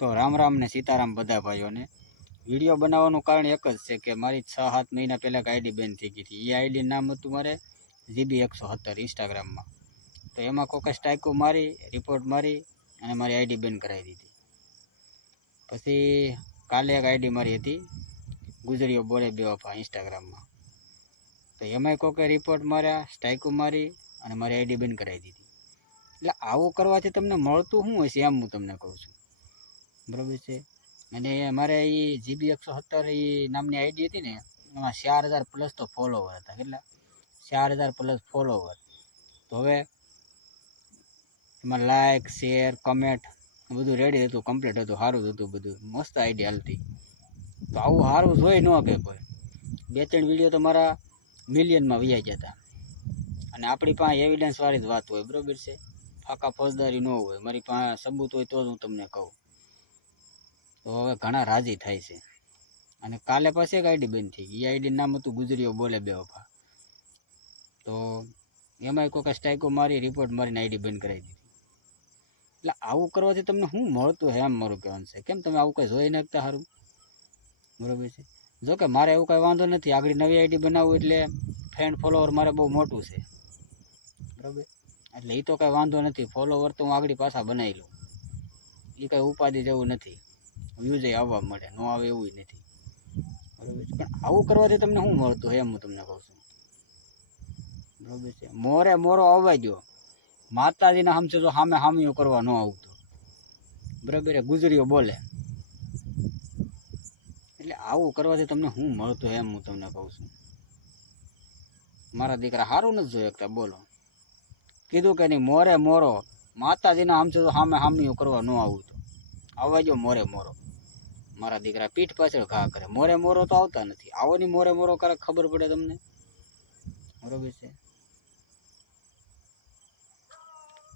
તો રામ રામ ને સીતારામ બધા ભાઈઓને। વિડીયો બનાવવાનું કારણ એક જ છે કે મારી 6-7 મહિના પહેલાં એક આઈડી બેન થઈ ગઈ હતી। એ આઈડીનું નામ હતું મારે GB117 ઇન્સ્ટાગ્રામમાં। તો એમાં કોકે સ્ટ્રાઇકો મારી, રિપોર્ટ મારી અને મારી આઈડી બેન કરાવી દીધી। પછી કાલે એક આઈડી મારી હતી ગુજરીઓ બોલે બેવફા ઇન્સ્ટાગ્રામમાં। તો એમાંય કોકે રિપોર્ટ માર્યા, સ્ટ્રાઇકો મારી અને મારી આઈડી બેન કરાવી દીધી। એટલે આવું કરવાથી તમને મળતું શું હશે એમ હું તમને કહું છું, બરાબર છે। અને મારે એ GB117 એ નામની આઈડી હતી ને, એમાં 4000+ તો ફોલોવર હતા। કેટલા? 4000+ ફોલોવર। તો હવે એમાં લાઇક, શેર, કમેન્ટ બધું રેડી હતું, કમ્પ્લીટ હતું, સારું જ હતું, બધું મસ્ત આઈડી હાલતી। તો આવું સારું જોઈ ન કે કોઈ 2-3 વિડીયો તો મારા મિલિયનમાં વૈયા ગયા હતા। અને આપણી પાસે એવિડન્સવાળી જ વાત હોય, બરાબર છે, ફાકા ફોજદારી ન હોય। મારી પાસે સબૂત હોય તો જ હું તમને કહું। તો હવે ઘણા રાજી થાય છે। અને કાલે પાછી એક આઈડી બંધ થઈ ગઈ। એ આઈડીનું નામ હતું ગુજરીઓ બોલે બેવફા। તો એમાંય કોઈ સ્ટ્રાઇકો મારી, રિપોર્ટ મારીને આઈડી બંધ કરાવી દીધી। એટલે આવું કરવાથી તમને શું મળતું હે એમ મારું કહેવાનું છે। કેમ તમે આવું કંઈ જોઈ નાખતા સારું, બરાબર છે। જોકે મારે એવું કાંઈ વાંધો નથી, આગળ નવી આઈડી બનાવવું એટલે ફ્રેન્ડ ફોલોવર મારે બહુ મોટું છે, બરાબર। એટલે એ તો કાંઈ વાંધો નથી, ફોલોવર તો હું આગળ પાછા બનાવી લઉં, એ કાંઈ ઉપાધિ જેવું નથી। વ્યૂઝ આવવા મળે, ન આવે એવું નથી, બરાબર છે। પણ આવું કરવાથી તમને શું મળતું એમ હું તમને કહું છું, બરાબર છે। મોરે મોરો આવવા દો, માતાજીના સામે જો સામે હામીઓ કરવા ન આવતો, બરાબર, ગુજરીઓ બોલે। એટલે આવું કરવાથી તમને શું મળતું એમ હું તમને કહું છું। મારા દીકરા સારું નથી જોઈ શકતા, બોલો, કીધું કે નહીં, મોરે મોરો માતાજીના સામે જો સામે હામીઓ કરવા ન આવતો, આવવા દો મોરે મોરો। મારા દીકરા પીઠ પાછળ ઘા કરે, મોરે મોરો તો આવતા નથી, આવો ની મોરે મોરો કરે, ખબર પડે તમને, બરાબર છે।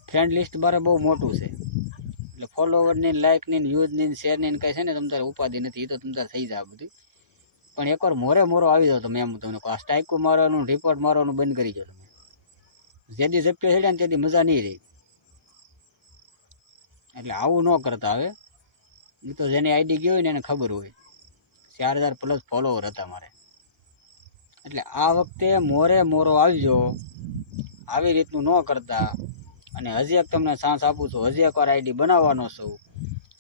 ફ્રેન્ડ લિસ્ટ મારે બહુ મોટું છે, એટલે ફોલોવરની, લાઇકની, વ્યૂઝની, શેરની કંઈ છે ને તમારે ઉપાધિ નથી, એ તો તમારે થઈ જાય બધું। પણ એકવાર મોરે મોરો આવી જાવ તમે, એમ તમને કહું, આ સ્ટ્રાઇકો મારવાનું, રિપોર્ટ મારવાનું બંધ કરી દો તમે। જેથી ઝપટે હેડ્યા ને તેથી મજા નહીં રહી। એટલે આવું ન કરતા હવે, એ તો જેની આઈડી ગઈ હોય ને એને ખબર હોય। 4000+ ફોલોવર હતા મારે। એટલે આ વખતે મોરે મોરો આવજો, આવી રીતનું ન કરતા। અને હજી એક તમને ચાન્સ આપું છું, હજી એકવાર આઈડી બનાવવાનો છું।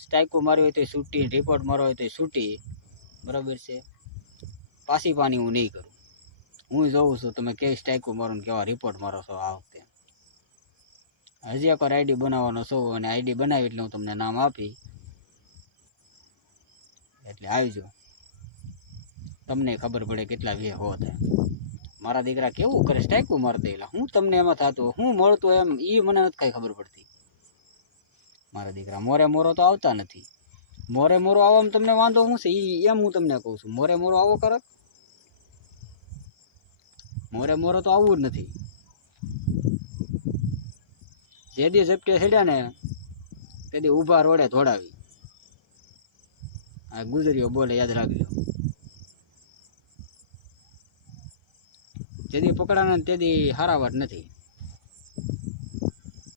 સ્ટ્રાઇકો મારી હોય તો છૂટી, રિપોર્ટ મારો હોય તો છૂટી, બરાબર છે। પાછી પાની હું નહીં કરું, હું જોઉં છું તમે કેવી સ્ટ્રાઇકો મારો ને કેવા રિપોર્ટ મારો છો આ વખતે। હજી એકવાર આઈડી બનાવવાનો છું, અને આઈડી બનાવી એટલે હું તમને નામ આપી, એટલે આવજો, તમને ખબર પડે કેટલા વે હો થાય। મારા દીકરા કેવું કરે, સ્ટ્રાઇકો મારી દે, હું તમને એમાં થતું શું મળતું એમ એ મને નથી કાંઈ ખબર પડતી। મારા દીકરા મોરે મોરો તો આવતા નથી, મોરે મોરો આવવામાં તમને વાંધો શું છે એમ હું તમને કહું છું। મોરે મોરો આવો કરે, મોરે મોરો તો આવવું જ નથી। જે દી ઝપટે હેડ્યા ને તે દી ઊભા રોડે ધોડાવી, આ ગુજરીઓ બોલે યાદ રાખજો। જેદી પકડાના તેદી હારા વાત નથી।